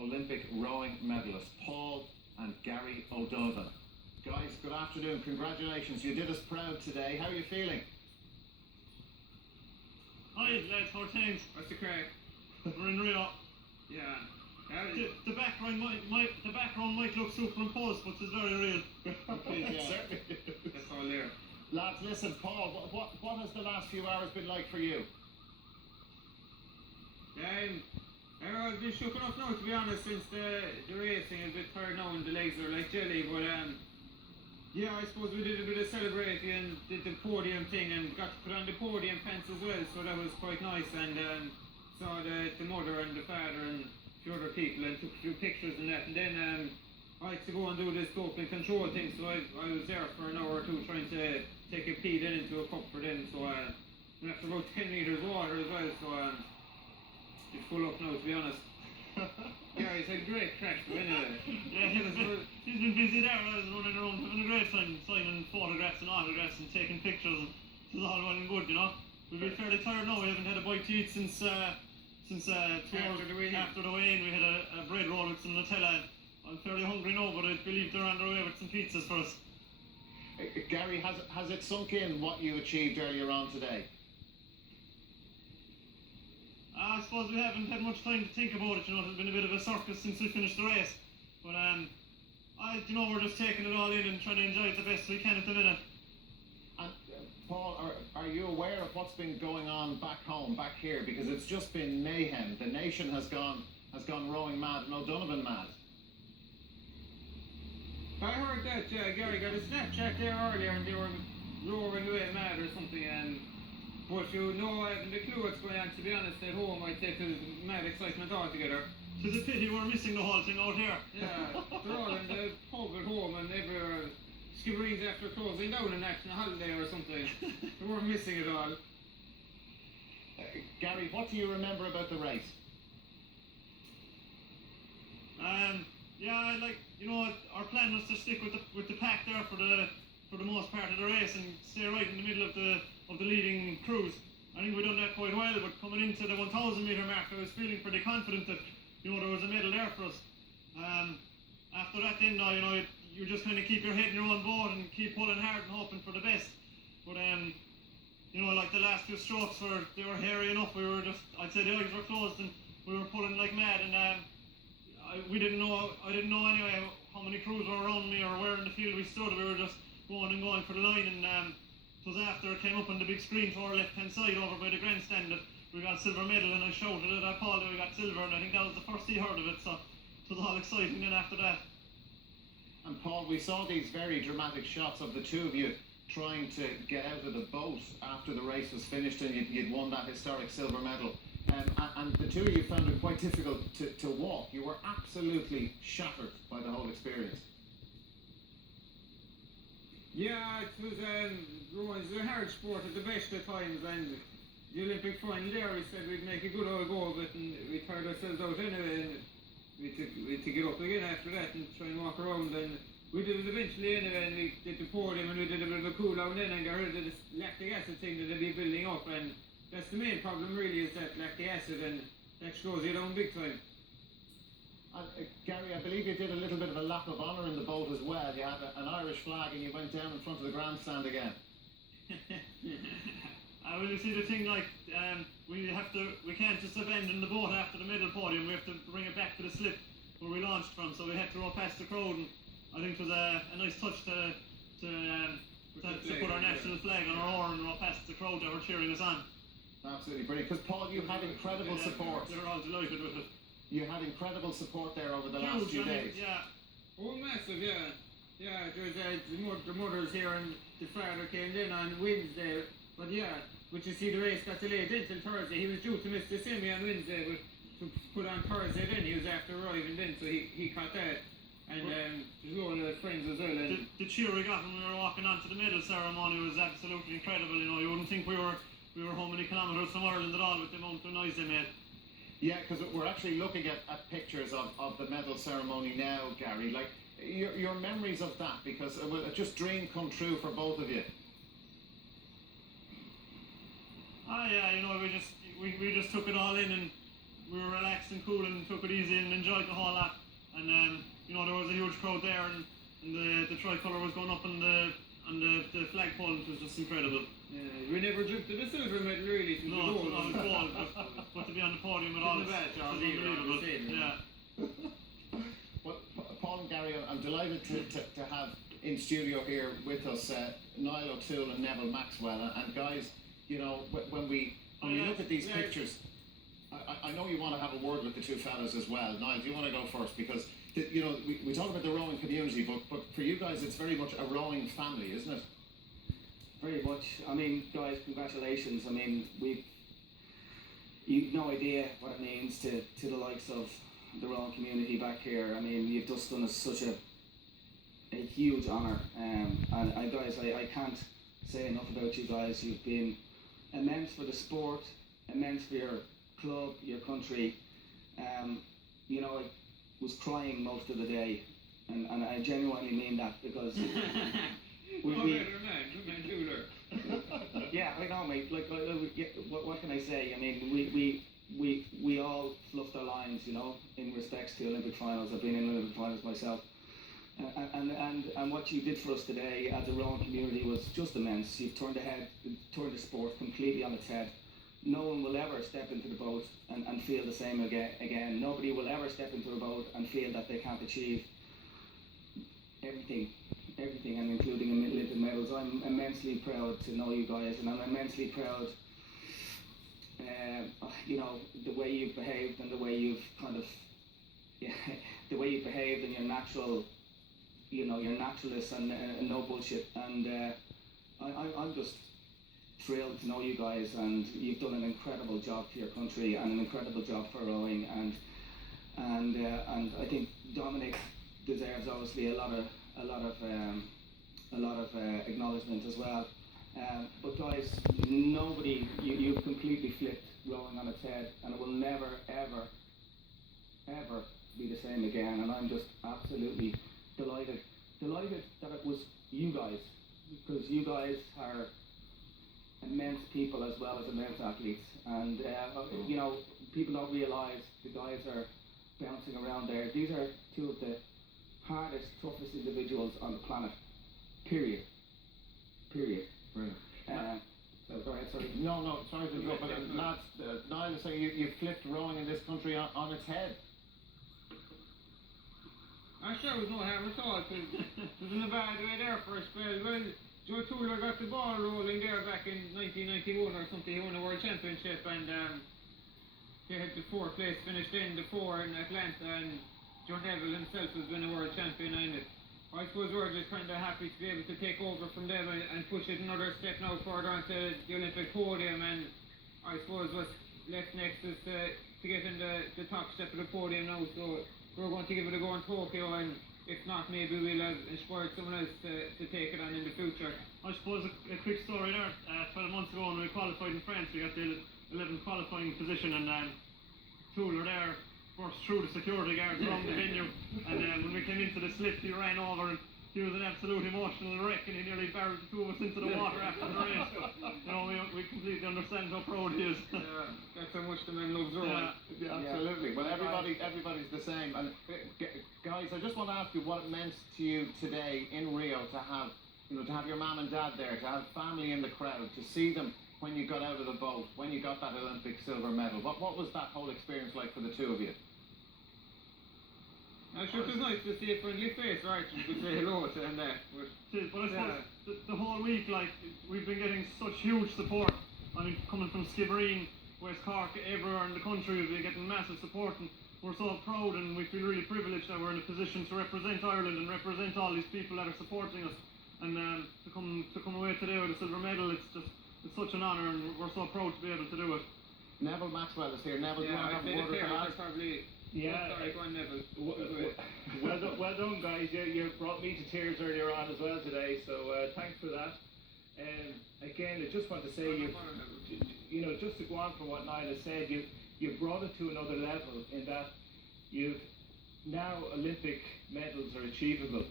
Olympic rowing medalists, Paul and Gary O'Donovan. Guys, good afternoon. Congratulations. You did us proud today. How are you feeling? Hi lads, how are things? What's the crack? We're in Rio. Yeah. The background might look superimposed, but it's very real. Yeah. Certainly. That's all there. Lads, listen, Paul, what has the last few hours been like for you? I've been shook enough now, to be honest, since the racing. A bit tired now and the legs are like jelly, but yeah, I suppose we did a bit of celebrating, did the podium thing and got to put on the podium pants as well, so that was quite nice, and saw the mother and the father and a few other people and took a few pictures and that, and then I had to go and do this doping control thing, so I was there for an hour or two trying to take a pee then into a cup for them, so after about 10 metres water as well, so it's full up now, to be honest. Yeah, he's had a great crash, but anyway. Yeah, he's been busy there. I was running around having a great time, signing photographs and autographs and taking pictures, and it's all well and good, you know. We've been fairly tired now. We haven't had a bite to eat since After the weigh-in. After the weigh-in. We had a bread roll with some Nutella. I'm fairly hungry now, but I believe they're on their way with some pizzas for us. Gary, has it sunk in what you achieved earlier on today? I suppose we haven't had much time to think about it, you know. It's been a bit of a circus since we finished the race. But we're just taking it all in and trying to enjoy it the best we can at the minute. And Paul, are you aware of what's been going on back home, back here? Because it's just been mayhem. The nation has gone rowing mad and O'Donovan mad. I heard that Gary got a Snapchat there earlier and they were roaring away mad or something, but you know, I haven't a clue what's going on, to be honest. At home I'd say there's mad excitement altogether. It's a pity we're missing the whole thing out here. Yeah, they're all in the pub at home and everywhere. Skibbereen's after closing down a national holiday or something. They weren't missing it all. Gary, what do you remember about the race? Yeah, our plan was to stick with the pack there for the most part of the race and stay right in the middle of the leading crews. I think we've done that quite well, but coming into the 1,000 metre mark, I was feeling pretty confident that there was a medal there for us. After that, then you just kind of keep your head in your own boat and keep pulling hard and hoping for the best. But like the last few strokes they were hairy enough. I'd say the eyes were closed and we were pulling like mad, and I didn't know anyway how many crews were around me or where in the field we stood. We were just going for the line, and it was after it came up on the big screen to our left hand side over by the grandstand that we got silver medal, and I shouted at Paul that we got silver, and I think that was the first he heard of it, so it was all exciting then after that. And Paul, we saw these very dramatic shots of the two of you trying to get out of the boat after the race was finished and you'd won that historic silver medal. And the two of you found it quite difficult to walk. You were absolutely shattered by the whole experience. Yeah, it was a hard sport at the best of times, and the Olympic final there, we said we'd make a good old go of it, and we tired ourselves out anyway, and we had to get up again after that and try and walk around, and we did it eventually anyway, and we did the podium and we did a bit of a cool down then, and I heard that this lactic acid thing that they'd be building up, and that's the main problem really, is that lactic acid, and that slows you down big time. Gary, I believe you did a little bit of a lap of honour in the boat as well. You had an Irish flag and you went down in front of the grandstand again. Well, you see the thing, we can't just abandon the boat after the medal podium. We have to bring it back to the slip where we launched from, so we had to row past the crowd, and I think it was a nice touch to put our national flag on our oar and row past the crowd that were cheering us on. Absolutely brilliant, because Paul, you had incredible support. They were all delighted with it. You had incredible support there over the last few days. Yeah. Oh, massive, yeah. Yeah, there was the mothers here and the father came in on Wednesday. But you see the race got delayed until Thursday. He was due to miss the semi on Wednesday, but to put on Thursday then, he was after arriving then, so he caught that. And there's a lot of friends as well. And the cheer we got when we were walking onto the medal ceremony was absolutely incredible. You wouldn't think we were how many kilometres from Ireland at all with the amount of noise they made. Yeah, because we're actually looking at pictures of the medal ceremony now, Gary. Like, your memories of that, because it was just dream come true for both of you. Yeah, we just took it all in, and we were relaxed and cool and took it easy and enjoyed the whole lot. And you know, there was a huge crowd there, and the tricolour was going up on the flagpole. It was just incredible. Yeah, we never jumped to the silver medal really. Since No, the it gold. was gold, but to be on the podium at all, Isn't it bad, it Charles? was unbelievable. Yeah. Yeah. Well, Paul and Gary, I'm delighted to have in studio here with us Niall O'Toole and Neville Maxwell. And guys, you know, when we look at these pictures, I know you want to have a word with the two fellas as well. Niall, do you want to go first? Because you know, we talk about the rowing community, but for you guys, it's very much a rowing family, isn't it? Very much. I mean, guys, congratulations. I mean, you've no idea what it means to the likes of the rowing community back here. I mean, you've just done us such a huge honour. And guys, I can't say enough about you guys. You've been immense for the sport, immense for your club, your country. You know, I was crying most of the day, and I genuinely mean that, because yeah, I know, mate. Like, what can I say? I mean, we all fluffed our lines, you know, in respects to Olympic finals. I've been in Olympic finals myself, and what you did for us today as a rowing community was just immense. You've turned the sport completely on its head. No one will ever step into the boat and feel the same again. Nobody will ever step into a boat and feel that they can't achieve everything, and including Olympic medals. I'm immensely proud to know you guys, and I'm immensely proud, you know, the way you've behaved and the way you've kind of, yeah, the way you've behaved and your natural, you know, your naturalness and no bullshit. And I'm just thrilled to know you guys, and you've done an incredible job for your country and an incredible job for rowing, and I think Dominic deserves obviously a lot of acknowledgement as well. But guys, nobody, you've completely flipped rowing on its head, and it will never, ever, ever be the same again. And I'm just absolutely delighted that it was you guys, because you guys are immense people as well as immense athletes. And you know, people don't realise the guys are bouncing around there. These are two of the hardest, toughest individuals on the planet. Period. Brilliant. So go ahead, sorry. No, sorry to interrupt, but lads, Niall is saying you flipped rowing in this country on its head. I'm sure it was no harm at all, because it was in a bad way there for a spell. Well, Joe Tuller got the ball rolling there back in 1991 or something. He won a world championship, and he had the fourth place finished in the four in Atlanta, and John Neville himself has been a world champion, and I suppose we're just kind of happy to be able to take over from them and push it another step now further onto the Olympic podium. And I suppose what's left next is to get in the top step of the podium now. So we're going to give it a go in Tokyo, and if not, maybe we'll have inspired someone else to take it on in the future. I suppose a quick story there. 12 months ago when we qualified in France, we got the 11th qualifying position, and Tuller there burst through the security guards around the venue, and when we came into the slip, he ran over, and he was an absolute emotional wreck, and he nearly barreled the two of us into the water after the race. You know, we completely understand how proud he is. Yeah, that's how much the man loves rowing. Yeah, absolutely. Well, everybody's the same. And guys, I just want to ask you what it meant to you today in Rio to have, you know, to have your mum and dad there, to have family in the crowd, to see them when you got out of the boat, when you got that Olympic silver medal. What was that whole experience like for the two of you? I'm sure it was nice to see a friendly face, right? You could say hello to them there. But I suppose the whole week, like, we've been getting such huge support. I mean, coming from Skibbereen, West Cork, everywhere in the country, we've been getting massive support, and we're so proud, and we feel really privileged that we're in a position to represent Ireland and represent all these people that are supporting us. And to come away today with a silver medal, it's such an honour, and we're so proud to be able to do it. Neville Maxwell is here. Neville, do you want to have a word with the lads? Probably. Yeah, Sorry, go on, Neville. well done, guys. You brought me to tears earlier on as well today, so thanks for that. Again, I just want to say, you know, just to go on from what Niall has said, you've brought it to another level in that you've now Olympic medals are achievable.